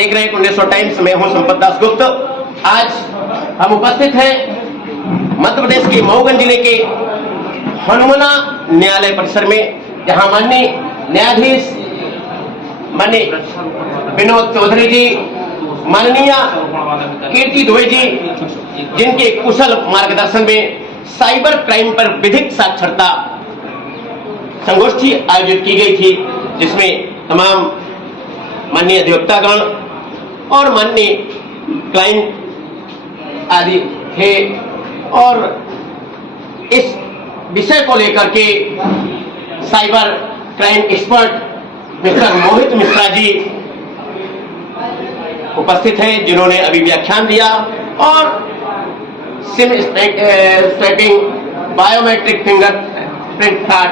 देख रहे हैं 1900 टाइम्स में हूं संपत दासगुप्त। आज हम उपस्थित हैं मध्य प्रदेश के मऊगंज जिले के हनुमना न्यायालय परिसर में, जहां माननीय न्यायाधीश माननीय विनोद चौधरी जी, माननीय कीर्ति दुबे जी, जिनके कुशल मार्गदर्शन में साइबर क्राइम पर विधिक साक्षरता संगोष्ठी आयोजित की गई थी, जिसमें तमाम माननीय अधिवक्तागण और माननीय क्लाइंट आदि थे। और इस विषय को लेकर के cyber crime expert mister Mohit Mishra ji उपस्थित हैं, जिन्होंने अभी व्याख्यान दिया। और sim swapping, biometric fingerprint fraud,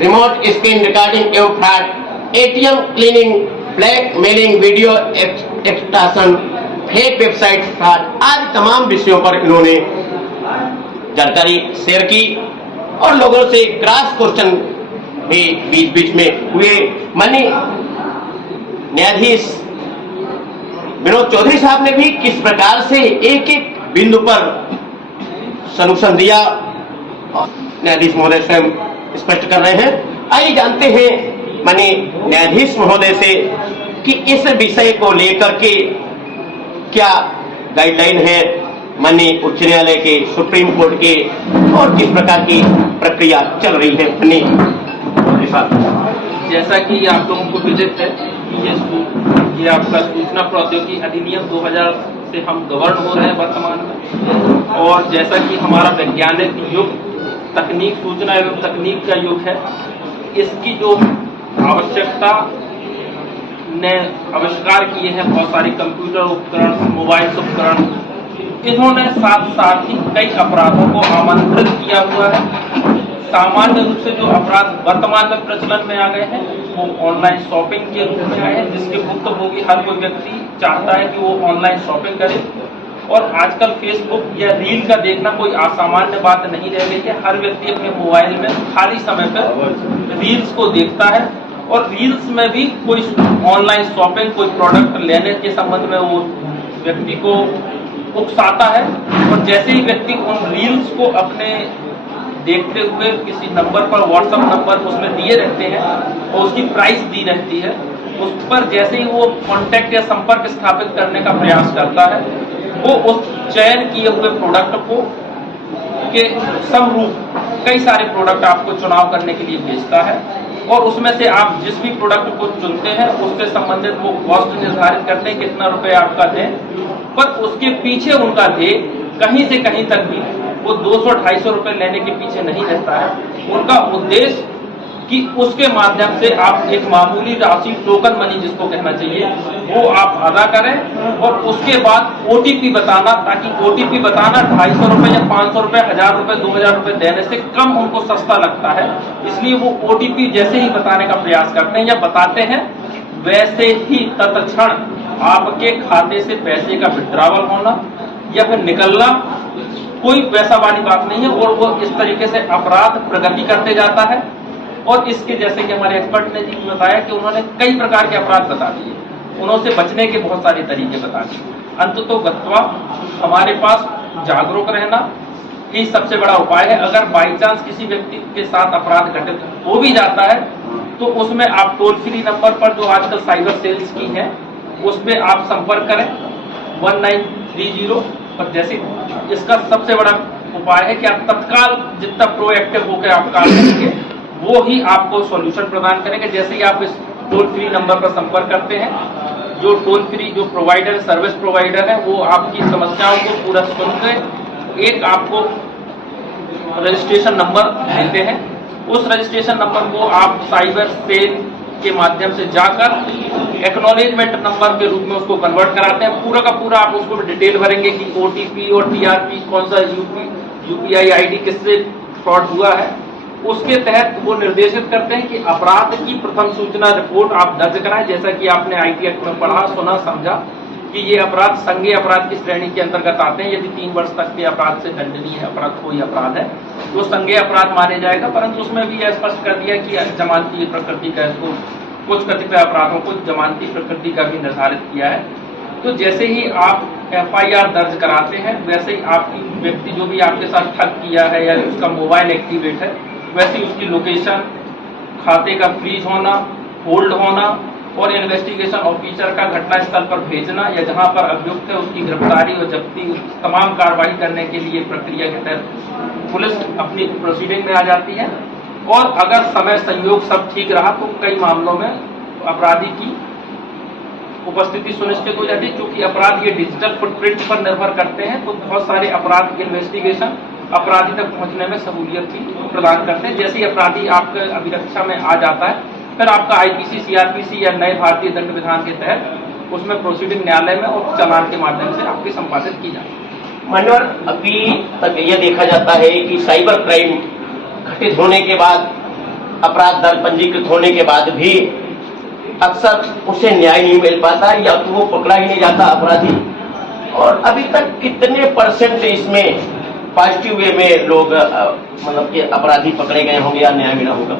remote screen recording एवं fraud, ATM cleaning, black mailing, video extortion, fake website fraud आदि तमाम विषयों पर इन्होंने जानकारी शेयर की और लोगों से क्रॉस क्वेश्चन भी बीच बीच में हुए। माननीय न्यायाधीश विनोद चौधरी साहब ने भी किस प्रकार से एक एक बिंदु पर सलूशन दिया, न्यायाधीश महोदय स्वयं स्पष्ट कर रहे हैं। आइए जानते हैं माननीय न्यायाधीश महोदय से कि इस विषय को लेकर के क्या गाइडलाइन है माननीय उच्च न्यायालय के, सुप्रीम कोर्ट के, और किस प्रकार की प्रक्रिया चल रही है। जैसा कि आप लोगों को विदित है कि ये आपका सूचना प्रौद्योगिकी अधिनियम 2000 से हम गवर्न हो रहे हैं वर्तमान में, और जैसा कि हमारा वैज्ञानिक युग, तकनीक, सूचना एवं तकनीक का युग है, इसकी जो आवश्यकता ने आविष्कार किए हैं बहुत सारे कंप्यूटर उपकरण, मोबाइल उपकरण, इन्होंने साथ साथ ही कई अपराधों को आमंत्रित किया हुआ है। सामान्य रूप से जो अपराध वर्तमान में प्रचलन में आ गए हैं वो ऑनलाइन शॉपिंग के रूप में आए हैं, जिसके भुक्तभोगी हर कोई व्यक्ति चाहता है कि वो ऑनलाइन शॉपिंग करे। और आजकल फेसबुक या रील का देखना कोई असामान्य बात नहीं रह गई है। हर व्यक्ति अपने मोबाइल में खाली समय पर रील्स को देखता है, और रील्स में भी कोई ऑनलाइन शॉपिंग, कोई प्रोडक्ट लेने के संबंध में वो व्यक्ति को उकसाता है। और जैसे ही व्यक्ति उन रील्स को अपने देखते हुए किसी नंबर पर, व्हाट्सएप नंबर उसमें दिए रहते हैं और उसकी प्राइस दी रहती है, उस पर जैसे ही वो कांटेक्ट या संपर्क स्थापित करने का प्रयास करता है, वो उस चयन किए हुए प्रोडक्ट को के समरूप कई सारे प्रोडक्ट आपको चुनाव करने के लिए भेजता है। और उसमें से आप जिस भी प्रोडक्ट को चुनते हैं उससे संबंधित वो कॉस्ट निर्धारित करते हैं कितना रुपए आपका दें, पर उसके पीछे उनका ध्येय कहीं से कहीं तक भी वो 200-250 रुपए लेने के पीछे नहीं रहता है। उनका उद्देश्य कि उसके माध्यम से आप एक मामूली राशि, टोकन मनी जिसको कहना चाहिए, वो आप अदा करें और उसके बाद ओटीपी बताना, ताकि ओटीपी बताना 250 रुपए या 500 रुपए, 1000 रुपए, 2000 रुपए देने से कम उनको सस्ता लगता है। इसलिए वो ओटीपी जैसे ही बताने का प्रयास करते हैं या बताते हैं, वैसे ही तत्क्षण आपके खाते से पैसे का विड्रॉवल होना या फिर निकलना, कोई वैसा वाली बात नहीं है। और वो इस तरीके से अपराध प्रगति करते जाता है। और इसके जैसे कि हमारे एक्सपर्ट ने जी बताया कि उन्होंने कई प्रकार के अपराध बता दिए, उनसे बचने के बहुत सारे तरीके बता दिए। अंततोगत्वा हमारे पास जागरूक रहना ही सबसे बड़ा उपाय है। अगर बाई चांस किसी व्यक्ति के साथ अपराध घटित हो भी जाता है तो उसमें आप टोल फ्री नंबर पर, जो आजकल साइबर सेल्स की है, उस पर आप संपर्क करें 1930। पर जैसे इसका सबसे बड़ा उपाय है कि आप तत्काल जितना प्रोएक्टिव होकर आप काम करेंगे वो ही आपको सॉल्यूशन प्रदान करेंगे। जैसे ही आप इस टोल फ्री नंबर पर संपर्क करते हैं, जो टोल फ्री जो प्रोवाइडर, सर्विस प्रोवाइडर है, वो आपकी समस्याओं को पूरा सुनकर एक आपको रजिस्ट्रेशन नंबर देते हैं। उस रजिस्ट्रेशन नंबर को आप साइबर सेल के माध्यम से जाकर एक्नॉलेजमेंट नंबर के रूप में उसको कन्वर्ट कराते हैं। पूरा का पूरा आप उसको डिटेल भरेंगे कि ओटीपी और टीआरपी कौन सा, यूपीआई आईडी किससे फ्रॉड हुआ है। उसके तहत वो निर्देशित करते हैं कि अपराध की प्रथम सूचना रिपोर्ट आप दर्ज कराएं। जैसा कि आपने आईटी एक्ट में पढ़ा, सुना, समझा कि ये अपराध संज्ञेय अपराध की श्रेणी के अंतर्गत आते हैं। यदि 3 वर्ष तक के अपराध से दंडनीय अपराध कोई अपराध है तो संज्ञेय अपराध माने जाएगा। परंतु उसमें भी यह स्पष्ट कर दिया कि जमानती प्रकृति का इसको कुछ कतिपय अपराधों को जमानती प्रकृति का भी निर्धारित किया है। तो जैसे ही आप FIR दर्ज कराते हैं, वैसे ही आपकी व्यक्ति जो भी आपके साथ ठग किया है या उसका मोबाइल एक्टिवेट है, वैसे ही उसकी लोकेशन, खाते का फ्रीज होना, होल्ड होना और इन्वेस्टिगेशन ऑफिसर का घटनास्थल पर भेजना या जहां पर अभियुक्त है उसकी गिरफ्तारी और जब्ती तमाम कार्रवाई करने के लिए प्रक्रिया के तहत पुलिस अपनी प्रोसीडिंग में आ जाती है। और अगर समय संयोग सब ठीक रहा तो कई मामलों में अपराधी की उपस्थिति सुनिश्चित हो जाती है। क्योंकि अपराध ये डिजिटल फुटप्रिंट पर निर्भर करते हैं, तो बहुत सारे अपराध की इन्वेस्टिगेशन अपराधी तक पहुंचने में सहूलियत भी प्रदान करते हैं। जैसे ही अपराधी आपके अभिरक्षा में आ जाता है, फिर आपका IPC, CRPC या नए भारतीय दंड विधान के तहत उसमें प्रोसीडिंग न्यायालय में और चालान के माध्यम से आपकी संपादित की जाती है। मान्यवर, अभी तक यह देखा जाता है कि साइबर क्राइम घटित होने के बाद, अपराध दर पंजीकृत होने के बाद भी अक्सर उसे न्याय नहीं मिल पाता या तो वो पकड़ा ही नहीं जाता अपराधी। और अभी तक कितने % इसमें पॉजिटिव वे में लोग मतलब कि अपराधी पकड़े गए होंगे या न्याय मिला होगा?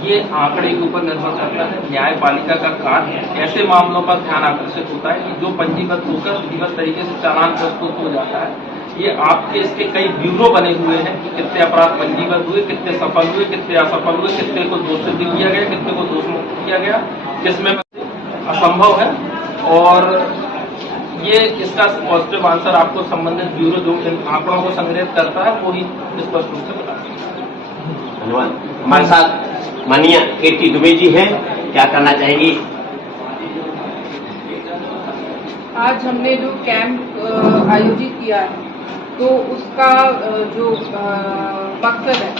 ये आंकड़े के ऊपर निर्भर करता है। न्यायपालिका का कार्य ऐसे मामलों पर ध्यान आकर्षित होता है कि जो पंजीबद्ध होकर विधिवत तरीके से चालान प्रस्तुत हो जाता है। ये आपके इसके कई ब्यूरो बने हुए हैं कि कितने अपराध पंजीबद्ध हुए, कितने सफल हुए, कितने असफल हुए, कितने को दोष सिद्ध किया गया, कितने को दोष मुक्त किया गया, किसमें असंभव है। और ये इसका पॉजिटिव आंसर आपको संबंधित ब्यूरो जो इन आंकड़ों को संग्रहित करता है वो ही स्पष्ट रूप से बता सकता है। धन्यवाद। हमारे साथ माननीय KT दुबे जी हैं, क्या करना चाहेंगी? आज हमने जो कैंप आयोजित किया है, तो उसका जो मकसद है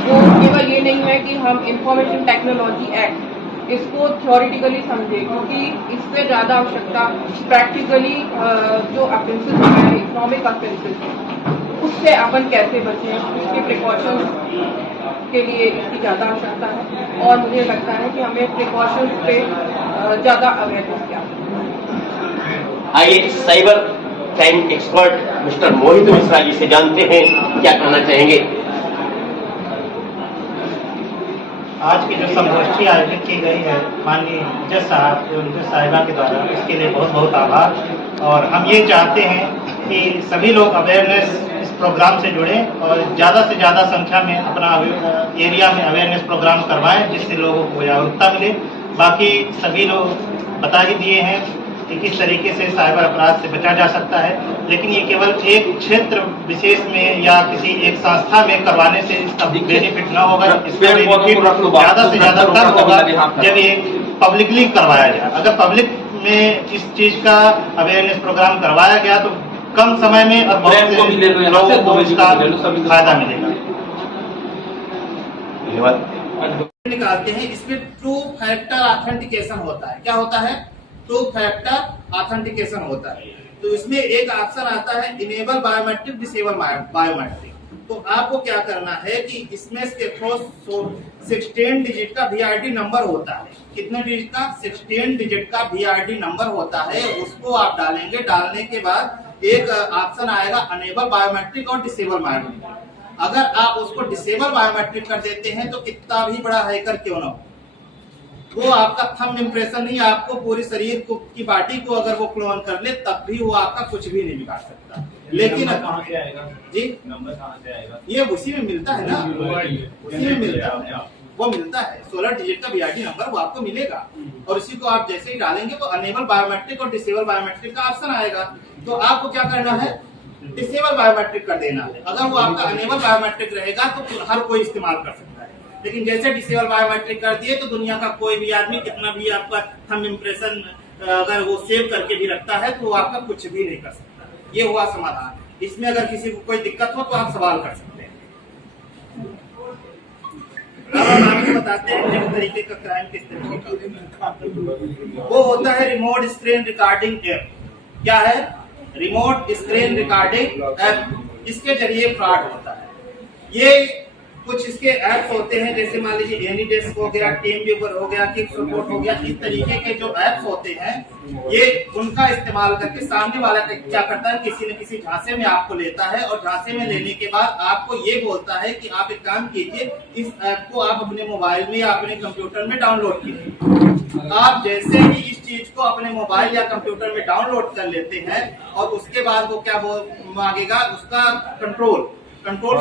वो केवल ये नहीं है कि हम इंफॉर्मेशन टेक्नोलॉजी एक्ट इसको थ्योरेटिकली समझे, क्योंकि इससे ज़्यादा आवश्यकता प्रैक्टिकली जो ऑफेंसेस है, इकोनॉमिक ऑफेंसेस है, उससे अपन कैसे बचें, उसके प्रिकॉशंस के लिए इसकी ज़्यादा आवश्यकता है। और मुझे लगता है कि हमें प्रिकॉशंस पे ज़्यादा अवेयरनेस क्या। आइए cyber crime expert mister Mohit Mishra जी से जानते हैं, क्या कहना चाहेंगे? आज की जो संगोष्ठी आयोजित की गई है माननीय जज साहब एवं जज साहिबा के द्वारा, इसके लिए बहुत बहुत आभार। और हम ये चाहते हैं कि सभी लोग अवेयरनेस इस प्रोग्राम से जुड़ें और ज़्यादा से ज़्यादा संख्या में अपना एरिया में अवेयरनेस प्रोग्राम करवाएं, जिससे लोगों को जागरूकता मिले। बाकी सभी लोग बता ही दिए हैं कि किस तरीके से साइबर अपराध से बचा जा सकता है, लेकिन ये केवल एक क्षेत्र विशेष में या किसी एक संस्था में करवाने से इसका बेनिफिट न होगा। इसका बेनिफिट ज़्यादा से ज़्यादा तब होगा जब ये पब्लिकली करवाया जाए। अगर पब्लिक में इस चीज का अवेयरनेस प्रोग्राम करवाया गया तो कम समय में और बहुत से लोगों को इसका फायदा मिलेगा। निकालते हैं, इसमें 2 फैक्टर ऑथेंटिकेशन होता है। क्या होता है? 2 फैक्टर ऑथेंटिकेशन होता है। तो इसमें एक ऑप्शन आता है इनेबल बायोमेट्रिक, डिसेबल बायोमेट्रिक। तो आपको क्या करना है कि इसमें के थ्रू 16 डिजिट का VRD नंबर होता है। कितने डिजिट का? 16 डिजिट का VRD नंबर होता है। उसको आप डालेंगे। डालने के बाद एक ऑप्शन आएगा अनेबल बायोमेट्रिक और डिसेबल बायोमेट्रिक। अगर आप उसको डिसेबल बायोमेट्रिक कर देते हैं तो कितना भी बड़ा हैकर क्यों ना हो, वो आपका थंब इम्प्रेशन नहीं, आपको पूरी शरीर को की बॉडी को अगर वो क्लोन कर ले तब भी वो आपका कुछ भी नहीं बिगाड़ सकता। लेकिन कहां से आएगा जी? नंबर कहां से आएगा? ये उसी में मिलता है ना, उसी में मिलता है, वो मिलता है 16 डिजिट का VRD नंबर, वो आपको मिलेगा। और इसी को आप जैसे ही डालेंगे तो अनेबल बायोमेट्रिक और डिसेबल बायोमेट्रिक का ऑप्शन आएगा। तो आपको क्या करना है? डिसेबल बायोमेट्रिक कर देना है। अगर वो आपका अनेबल बायोमेट्रिक रहेगा तो हर कोई इस्तेमाल कर सकता है, लेकिन जैसे डिसेबल बायोमेट्रिक कर दिए तो दुनिया का कोई भी आदमी कितना भी आपका थंब इम्प्रेशन अगर वो सेव करके भी रखता है तो वो आपका कुछ भी नहीं कर सकता। ये हुआ समाधान। इसमें अगर किसी को कोई दिक्कत हो तो आप सवाल कर सकते हैं। अब हम आपको बताते हैं जिस तरीके का क्राइम किस तरीके का वो होता है रिमोट स्क्रीन रिकॉर्डिंग ऐप। क्या है? Remote screen recording app. इसके जरिए फ्रॉड होता है। ये कुछ इसके ऐप्स होते हैं, जैसे मान लीजिए एनीडेस्क हो गया, टीम व्यूवर हो गया, किक सपोर्ट हो गया। इस तरीके के जो ऐप्स होते हैं ये उनका इस्तेमाल करके सामने वाला क्या करता है, किसी न किसी झांसे में आपको लेता है और झांसे में लेने के बाद आपको ये बोलता है कि आप एक काम कीजिए, इस ऐप को आप अपने मोबाइल में या अपने कंप्यूटर में डाउनलोड कीजिए। आप जैसे ही इस चीज को अपने मोबाइल या कंप्यूटर में डाउनलोड कर लेते हैं और उसके बाद वो क्या वो मांगेगा, उसका कंट्रोल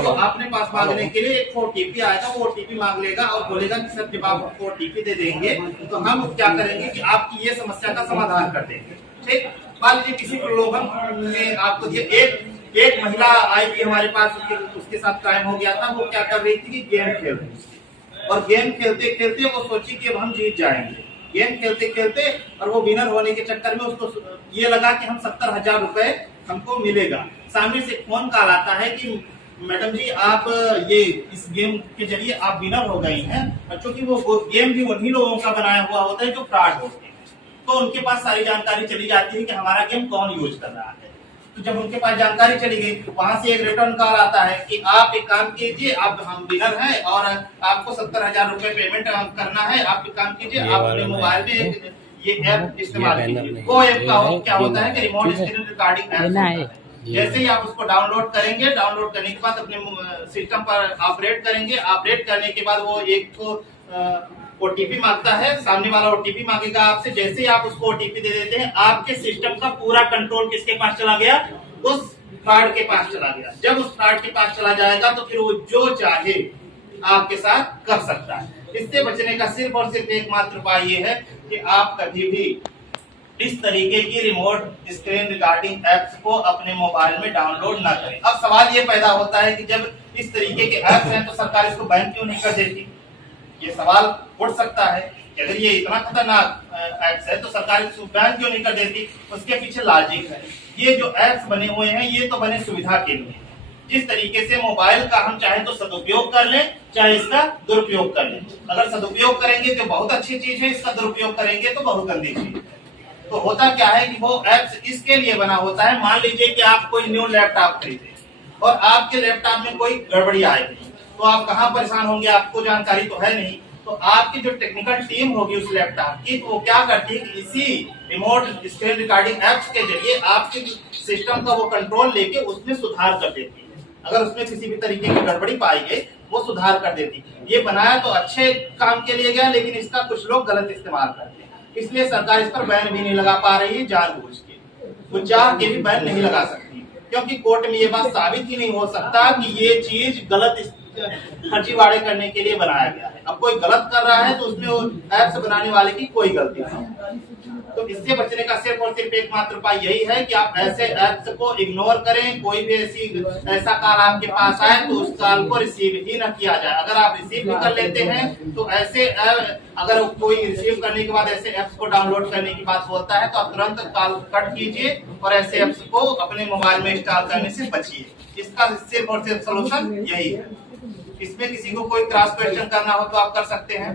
को अपने पास मांगने के लिए एक ओटीपी आएगा, वो ओटीपी मांग लेगा और बोलेगा कि सर जब आप ओटीपी दे देंगे तो हम क्या करेंगे कि आपकी ये समस्या का समाधान कर देंगे। ठीक, मान लीजिए किसी प्रलोभन में आपको एक महिला आई थी हमारे पास, उसके साथ क्राइम हो गया था। वो क्या कर रही थी कि गेम खेल रही थी और गेम खेलते खेलते वो सोची कि अब हम जीत जाएंगे। गेम खेलते खेलते और वो विनर होने के चक्कर में उसको ये लगा कि हम 70,000 रुपए हमको मिलेगा। सामने से फोन कॉल आता है कि मैडम जी आप ये इस गेम के जरिए आप विनर हो गई हैं, और चूंकि वो गेम भी उन्हीं लोगों का बनाया हुआ होता है जो फ्रॉड होते हैं, तो उनके पास सारी जानकारी चली जाती है कि हमारा गेम कौन यूज कर रहा है। तो जब उनके पास जानकारी चली गई, वहां से एक रिटर्न कॉल आता है कि आप एक काम कीजिए, आप हम विनर हैं और आपको 70,000 रुपए पेमेंट करना है। आप एक काम कीजिए, आप अपने मोबाइल में ये ऐप इस्तेमाल कीजिए। वो ऐप का क्या होता है कि रिमोट स्क्रीन रिकॉर्डिंग ऐप होता है। जैसे ही आप उसको डाउनलोड करेंगे, डाउनलोड करने के बाद अपने सिस्टम पर ऑपरेट करेंगे। ऑपरेट करने के बाद वो एक तो ओटीपी मांगता है, सामने वाला ओटीपी मांगेगा आपसे। जैसे ही आप उसको ओटीपी दे देते हैं, आपके सिस्टम का पूरा कंट्रोल किसके पास चला गया? उस फ्रॉड के पास चला गया। जब उस फ्रॉड के पास चला जाएगा तो फिर वो जो चाहे आपके साथ कर सकता है। इससे बचने का सिर्फ और सिर्फ एकमात्र उपाय ये है कि आप कभी भी इस तरीके की रिमोट स्क्रीन रिकॉर्डिंग एप्स को अपने मोबाइल में डाउनलोड ना करें। अब सवाल ये पैदा होता है कि जब इस तरीके के एप्स हैं तो सरकार इसको बैन क्यों नहीं कर देती? ये सवाल उठ सकता है कि अगर ये इतना खतरनाक एप्स है तो सरकार इसको बैन क्यों नहीं कर देती? उसके पीछे लॉजिक है। ये जो एप्स बने हुए हैं ये तो बने सुविधा के लिए। जिस तरीके से मोबाइल का हम चाहे तो सदुपयोग कर लें, चाहे इसका दुरुपयोग कर लें। अगर सदुपयोग करेंगे तो बहुत अच्छी चीज है, इसका दुरुपयोग करेंगे तो बहुत गंदी चीज है। तो होता क्या है कि वो एप्स इसके लिए बना होता है। मान लीजिए कि आप कोई न्यू लैपटॉप खरीदे और आपके लैपटॉप में कोई गड़बड़ी आएगी, तो आप कहाँ परेशान होंगे? आपको जानकारी तो है नहीं। तो आपकी जो टेक्निकल टीम होगी उस लैपटॉप की, तो वो क्या करती है कि इसी रिमोट स्क्रीन रिकॉर्डिंग एप्स के जरिए आपके सिस्टम का वो कंट्रोल लेके उसमें सुधार कर देती है। अगर उसमें किसी भी तरीके की गड़बड़ी पाई गई, वो सुधार कर देती है। ये बनाया तो अच्छे काम के लिए गया, लेकिन इसका कुछ लोग गलत इस्तेमाल करते हैं। इसलिए सरकार इस पर बैन भी नहीं लगा पा रही है जानबूझ के। वो चाह के भी बैन नहीं लगा सकती, क्योंकि कोर्ट में ये बात साबित ही नहीं हो सकता कि ये चीज गलत फर्जीवाड़े करने के लिए बनाया गया है। अब कोई गलत कर रहा है तो उसमें वो ऐप्स बनाने वाले की कोई गलती नहीं। तो इससे बचने का सिर्फ और सिर्फ एकमात्र उपाय यही है कि आप ऐसे ऐप्स को इग्नोर करें। कोई भी ऐसा कॉल आपके पास आए तो उस कॉल को रिसीव ही न किया जाए। अगर आप रिसीव भी कर लेते हैं तो ऐसे अगर कोई रिसीव करने के बाद ऐसे ऐप्स को डाउनलोड करने की बात बोलता है तो आप तुरंत कॉल कट कीजिए और ऐसे ऐप्स को अपने मोबाइल में इंस्टॉल करने से बचिए। इसका सिर्फ और सिर्फ सोल्यूशन यही है। इसमें किसी को कोई क्रॉस क्वेश्चन करना हो तो आप कर सकते हैं।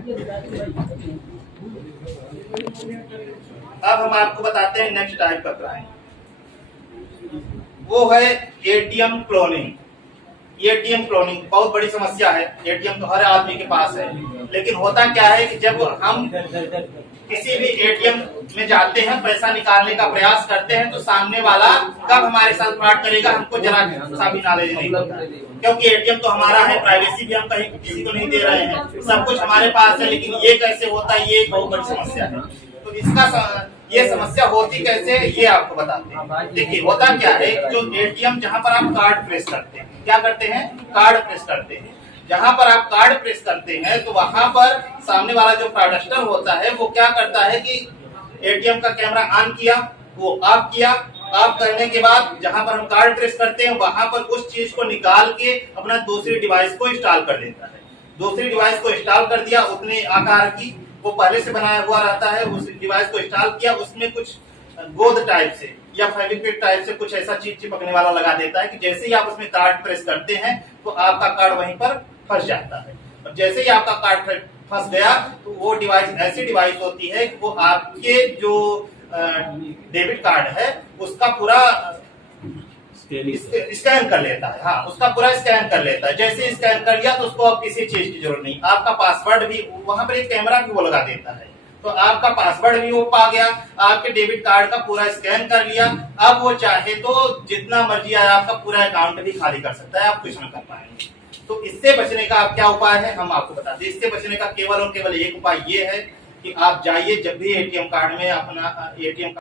अब हम आपको बताते हैं नेक्स्ट टाइप का क्राइम, वो है एटीएम क्लोनिंग। एटीएम क्लोनिंग बहुत बड़ी समस्या है। एटीएम तो हर आदमी के पास है, लेकिन होता क्या है कि जब हम किसी भी एटीएम में जाते हैं, पैसा निकालने का प्रयास करते हैं, तो सामने वाला कब हमारे साथ फ्रॉड करेगा हमको जरा सा भी नॉलेज नहीं होता है। क्योंकि एटीएम तो हमारा है, प्राइवेसी भी हम कहीं किसी को नहीं दे रहे हैं, सब कुछ हमारे पास है, लेकिन ये कैसे होता है, ये बहुत बड़ी समस्या है। तो इसका ये समस्या होती कैसे है ये आपको बताते हैं। देखिए होता क्या है, जो एटीएम जहाँ पर आप कार्ड प्रेस करते हैं, क्या करते हैं? कार्ड प्रेस करते हैं। जहाँ पर आप कार्ड प्रेस करते हैं तो वहां पर सामने वाला जो फ्रॉडस्टर होता है वो क्या करता है कि एटीएम का कैमरा ऑन किया, वो ऑफ किया। ऑफ करने के बाद जहां पर हम कार्ड प्रेस करते हैं वहां पर उस चीज को निकाल के अपना दूसरी डिवाइस को इंस्टॉल कर देता है। दूसरी डिवाइस को इंस्टॉल कर दिया, उतने आकार की वो पहले से बनाया हुआ रहता है। उस डिवाइस को इंस्टॉल किया, उसमें कुछ गोंद टाइप से या फेविक्विक टाइप से कुछ ऐसा चीज चिपकने वाला लगा देता है कि जैसे ही आप उसमें कार्ड प्रेस करते हैं तो आपका कार्ड वहीं पर फंस जाता है। और जैसे ही आपका कार्ड फंस गया तो वो डिवाइस ऐसी डिवाइस होती है कि वो आपके जो डेबिट कार्ड है उसका पूरा स्कैन कर लेता है। हाँ, उसका पूरा स्कैन कर लेता है। जैसे स्कैन कर लिया तो उसको अब किसी चीज की जरूरत नहीं, आपका पासवर्ड भी वहां पर एक कैमरा भी वो लगा देता है, तो आपका पासवर्ड भी वो पा गया, आपके डेबिट कार्ड का पूरा स्कैन कर लिया। अब वो चाहे तो जितना मर्जी आया आपका पूरा अकाउंट भी खाली कर सकता है, आप कुछ न कर पाएंगे। तो इससे बचने का आप क्या उपाय है हम आपको बताते हैं। इससे बचने का केवल और केवल एक उपाय ये है कि आप जाइए जब भी एटीएम कार्ड में अपना एटीएम